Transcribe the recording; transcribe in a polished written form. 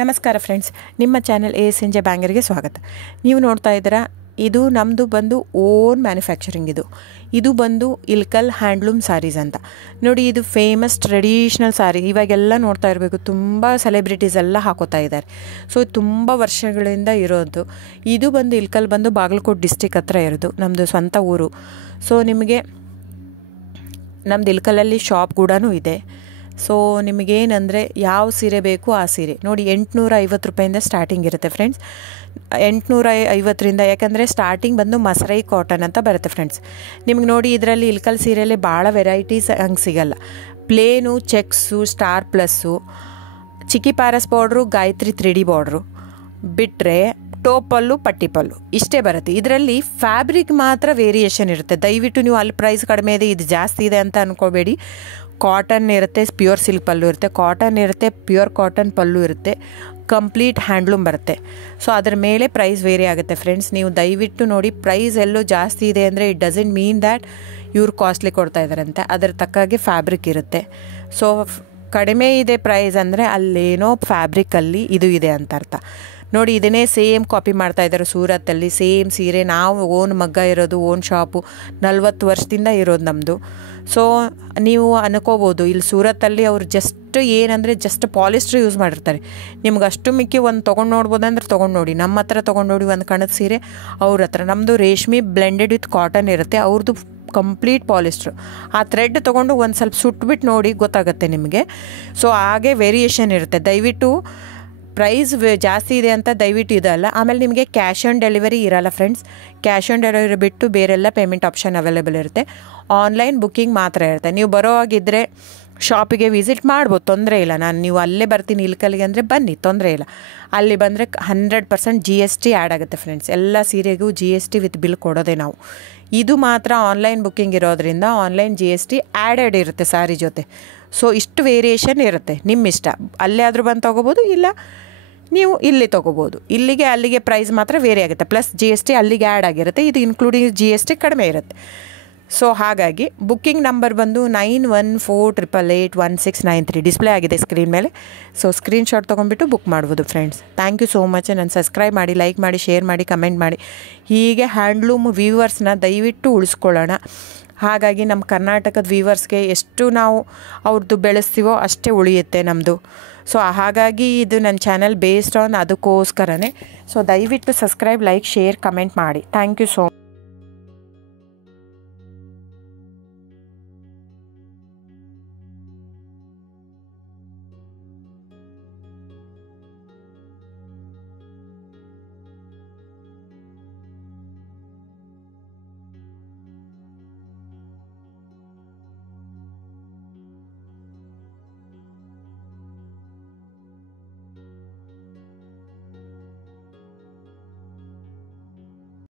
ನಮಸ್ಕಾರ ಫ್ರೆಂಡ್ಸ್, ನಿಮ್ಮ channel A S N J ಬ್ಯಾಂಗರ್ಗೆ ಸ್ವಾಗತ. ನೀವು ನೋಡ್ತಾ ಇದ್ದೀರಾ, ಇದು ನಮ್ಮದು ಬಂದು ಓನ್ ಮ್ಯಾನುಫ್ಯಾಕ್ಚರಿಂಗ್. ಇದು ಬಂದು ಇಲ್ಕಲ್ ಹ್ಯಾಂಡ್ಲೂಮ್ ಸ್ಯಾರೀಸ್ ಅಂತ ನೋಡಿ. ಇದು ಫೇಮಸ್ ಟ್ರೆಡಿಷ್ನಲ್ ಸ್ಯಾರಿ. ಇವಾಗೆಲ್ಲ ನೋಡ್ತಾ ಇರಬೇಕು, ತುಂಬ ಸೆಲೆಬ್ರಿಟೀಸ್ ಎಲ್ಲ ಹಾಕೋತಾ ಇದ್ದಾರೆ. ಸೊ ತುಂಬ ವರ್ಷಗಳಿಂದ ಇರೋದು. ಇದು ಬಂದು ಇಲ್ಕಲ್ ಬಂದು ಬಾಗಲಕೋಟೆ ಡಿಸ್ಟಿಕ್ ಹತ್ರ ಇರೋದು, ನಮ್ಮದು ಸ್ವಂತ ಊರು. ಸೊ ನಿಮಗೆ ನಮ್ಮದು ಇಲ್ಕಲಲ್ಲಿ ಶಾಪ್ ಕೂಡ ಇದೆ. ಸೊ ನಿಮಗೇನಂದರೆ ಯಾವ ಸೀರೆ ಬೇಕು ಆ ಸೀರೆ ನೋಡಿ, 850 ರೂಪಾಯಿಂದ ಸ್ಟಾರ್ಟಿಂಗ್ ಇರುತ್ತೆ ಫ್ರೆಂಡ್ಸ್. 850ರಿಂದ, ಯಾಕಂದರೆ ಸ್ಟಾರ್ಟಿಂಗ್ ಬಂದು ಮಸರೈ ಕಾಟನ್ ಅಂತ ಬರುತ್ತೆ ಫ್ರೆಂಡ್ಸ್. ನಿಮ್ಗೆ ನೋಡಿ, ಇದರಲ್ಲಿ ಇಲ್ಕಲ್ ಸೀರೆಯಲ್ಲಿ ಭಾಳ ವೆರೈಟೀಸ್ ಹಂಗೆ ಸಿಗಲ್ಲ. ಪ್ಲೇನು, ಚೆಕ್ಸು, ಸ್ಟಾರ್ ಪ್ಲಸ್ಸು, ಚಿಕ್ಕಿ ಪ್ಯಾರಸ್ ಬಾರ್ಡ್ರು, ಗಾಯತ್ರಿ 3D ಬಾರ್ಡ್ರು ಬಿಟ್ಟರೆ ಟೋಪಲ್ಲು, ಪಟ್ಟಿ ಪಲ್ಲು ಇಷ್ಟೇ ಬರುತ್ತೆ. ಇದರಲ್ಲಿ ಫ್ಯಾಬ್ರಿಕ್ ಮಾತ್ರ ವೇರಿಯೇಷನ್ ಇರುತ್ತೆ. ದಯವಿಟ್ಟು ನೀವು ಅಲ್ಲಿ ಪ್ರೈಸ್ ಕಡಿಮೆ ಇದೆ, ಇದು ಜಾಸ್ತಿ ಇದೆ ಅಂತ ಅಂದ್ಕೋಬೇಡಿ. ಕಾಟನ್ ಇರುತ್ತೆ, ಪ್ಯೂರ್ ಸಿಲ್ಕ್ ಪಲ್ಲು ಇರುತ್ತೆ, ಕಾಟನ್ ಇರುತ್ತೆ, ಪ್ಯೂರ್ ಕಾಟನ್ ಪಲ್ಲು ಇರುತ್ತೆ, ಕಂಪ್ಲೀಟ್ ಹ್ಯಾಂಡ್ಲೂಮ್ ಬರುತ್ತೆ. ಸೊ ಅದ್ರ ಮೇಲೆ ಪ್ರೈಸ್ ವೇರಿ ಆಗುತ್ತೆ ಫ್ರೆಂಡ್ಸ್. ನೀವು ದಯವಿಟ್ಟು ನೋಡಿ, ಪ್ರೈಸ್ ಎಲ್ಲೂ ಜಾಸ್ತಿ ಇದೆ ಅಂದರೆ ಇಟ್ ಡಸಂಟ್ ಮೀನ್ ದ್ಯಾಟ್ ಇವ್ರು ಕಾಸ್ಟ್ಲಿ ಕೊಡ್ತಾ ಇದ್ದಾರಂತೆ. ಅದರ ತಕ್ಕಾಗೆ ಫ್ಯಾಬ್ರಿಕ್ ಇರುತ್ತೆ. ಸೊ ಕಡಿಮೆ ಇದೆ ಪ್ರೈಸ್ ಅಂದರೆ ಅಲ್ಲೇನೋ ಫ್ಯಾಬ್ರಿಕಲ್ಲಿ ಇದು ಇದೆ ಅಂತ ಅರ್ಥ. ನೋಡಿ, ಇದನ್ನೇ ಸೇಮ್ ಕಾಪಿ ಮಾಡ್ತಾ ಇದ್ದಾರೆ ಸೂರತ್ತಲ್ಲಿ. ಸೇಮ್ ಸೀರೆ ನಾವು ಓನ್ ಮಗ್ಗ ಇರೋದು, ಓನ್ ಶಾಪು 40 ವರ್ಷದಿಂದ ಇರೋದು ನಮ್ಮದು. ಸೊ ನೀವು ಅನ್ಕೋಬೋದು, ಇಲ್ಲಿ ಸೂರತ್ತಲ್ಲಿ ಅವ್ರು ಜಸ್ಟ್ ಏನಂದರೆ ಜಸ್ಟ್ ಪಾಲಿಸ್ಟ್ರ್ ಯೂಸ್ ಮಾಡಿರ್ತಾರೆ. ನಿಮ್ಗೆ ಅಷ್ಟು ಮಿಕ್ಕಿ ಒಂದು ತೊಗೊಂಡು ನೋಡ್ಬೋದಂದ್ರೆ ತೊಗೊಂಡು ನೋಡಿ. ನಮ್ಮ ಹತ್ರ ತೊಗೊಂಡು ನೋಡಿ ಒಂದು ಕಣದ ಸೀರೆ, ಅವ್ರ ಹತ್ರ ನಮ್ಮದು ರೇಷ್ಮೆ ಬ್ಲೆಂಡೆಡ್ ವಿತ್ ಕಾಟನ್ ಇರುತ್ತೆ, ಅವ್ರದ್ದು ಕಂಪ್ಲೀಟ್ ಪಾಲಿಸ್ಟ್ರು. ಆ ಥ್ರೆಡ್ ತೊಗೊಂಡು ಒಂದು ಸ್ವಲ್ಪ ಸುಟ್ಬಿಟ್ಟು ನೋಡಿ, ಗೊತ್ತಾಗುತ್ತೆ ನಿಮಗೆ. ಸೊ ಹಾಗೆ ವೇರಿಯೇಷನ್ ಇರುತ್ತೆ. ದಯವಿಟ್ಟು ಪ್ರೈಸ್ ಜಾಸ್ತಿ ಇದೆ ಅಂತ ದಯವಿಟ್ಟು ಇದಲ್ಲ. ಆಮೇಲೆ ನಿಮಗೆ ಕ್ಯಾಶ್ ಆನ್ ಡೆಲಿವರಿ ಇರಲ್ಲ ಫ್ರೆಂಡ್ಸ್. ಕ್ಯಾಶ್ ಆನ್ ಡೆಲಿವರಿ ಬಿಟ್ಟು ಬೇರೆಲ್ಲ ಪೇಮೆಂಟ್ ಆಪ್ಷನ್ ಅವೈಲೇಬಲ್ ಇರುತ್ತೆ. ಆನ್ಲೈನ್ ಬುಕ್ಕಿಂಗ್ ಮಾತ್ರ ಇರುತ್ತೆ. ನೀವು ಬರೋ ಹಾಗಿದ್ದರೆ ಶಾಪಿಗೆ ವಿಸಿಟ್ ಮಾಡ್ಬೋದು, ತೊಂದರೆ ಇಲ್ಲ. ನೀವು ಅಲ್ಲೇ ಬರ್ತೀನಿ ಇಲ್ಕಲ್ಗೆ ಅಂದರೆ ಬನ್ನಿ, ತೊಂದರೆ ಇಲ್ಲ. ಅಲ್ಲಿ ಬಂದರೆ 100% GST ಆ್ಯಡ್ ಆಗುತ್ತೆ ಫ್ರೆಂಡ್ಸ್. ಎಲ್ಲ ಸೀರೆಗೂ GST ವಿತ್ ಬಿಲ್ ಕೊಡೋದೆ ನಾವು. ಇದು ಮಾತ್ರ ಆನ್ಲೈನ್ ಬುಕ್ಕಿಂಗ್ ಇರೋದ್ರಿಂದ ಆನ್ಲೈನ್ GST ಆ್ಯಡೆಡ್ ಇರುತ್ತೆ ಸ್ಯಾರಿ ಜೊತೆ. ಸೊ ಇಷ್ಟು ವೇರಿಯೇಷನ್ ಇರುತ್ತೆ, ನಿಮ್ಮ ಇಷ್ಟ. ಅಲ್ಲೇ ಆದರೂ ಬಂದು ತೊಗೋಬೋದು, ಇಲ್ಲ ನೀವು ಇಲ್ಲಿ ತೊಗೋಬೋದು. ಇಲ್ಲಿಗೆ ಅಲ್ಲಿಗೆ ಪ್ರೈಸ್ ಮಾತ್ರ ವೇರಿ ಆಗುತ್ತೆ. ಪ್ಲಸ್ GST ಅಲ್ಲಿಗೆ ಆ್ಯಡ್ ಆಗಿರುತ್ತೆ. ಇದು ಇನ್ಕ್ಲೂಡಿಂಗ್ GST ಕಡಿಮೆ ಇರುತ್ತೆ. ಸೊ ಹಾಗಾಗಿ ಬುಕ್ಕಿಂಗ್ ನಂಬರ್ ಬಂದು 9148881693 ಡಿಸ್ಪ್ಲೇ ಆಗಿದೆ ಸ್ಕ್ರೀನ್ ಮೇಲೆ. ಸೊ ಸ್ಕ್ರೀನ್ಶಾಟ್ ತೊಗೊಂಡ್ಬಿಟ್ಟು ಬುಕ್ ಮಾಡ್ಬೋದು friends. Thank you so much. ನಾನು ಸಬ್ಸ್ಕ್ರೈಬ್ ಮಾಡಿ, ಲೈಕ್ ಮಾಡಿ, ಶೇರ್ ಮಾಡಿ, ಕಮೆಂಟ್ ಮಾಡಿ. ಹೀಗೆ ಹ್ಯಾಂಡ್ಲೂಮ್ ವ್ಯೂವರ್ಸ್ನ ದಯವಿಟ್ಟು ಉಳಿಸ್ಕೊಳ್ಳೋಣ. ಹಾಗಾಗಿ ನಮ್ಮ ಕರ್ನಾಟಕದ ವ್ಯೂವರ್ಸ್ಗೆ ಎಷ್ಟು ನಾವು ಅವ್ರದ್ದು ಬೆಳೆಸ್ತೀವೋ ಅಷ್ಟೇ ಉಳಿಯುತ್ತೆ ನಮ್ಮದು. ಸೊ ಹಾಗಾಗಿ ಇದು ನನ್ನ ಚಾನಲ್ ಬೇಸ್ಡ್ ಆನ್ ಅದಕ್ಕೋಸ್ಕರನೇ. ಸೊ ದಯವಿಟ್ಟು ಸಬ್ಸ್ಕ್ರೈಬ್, ಲೈಕ್, ಶೇರ್, ಕಮೆಂಟ್ ಮಾಡಿ. Thank you so much.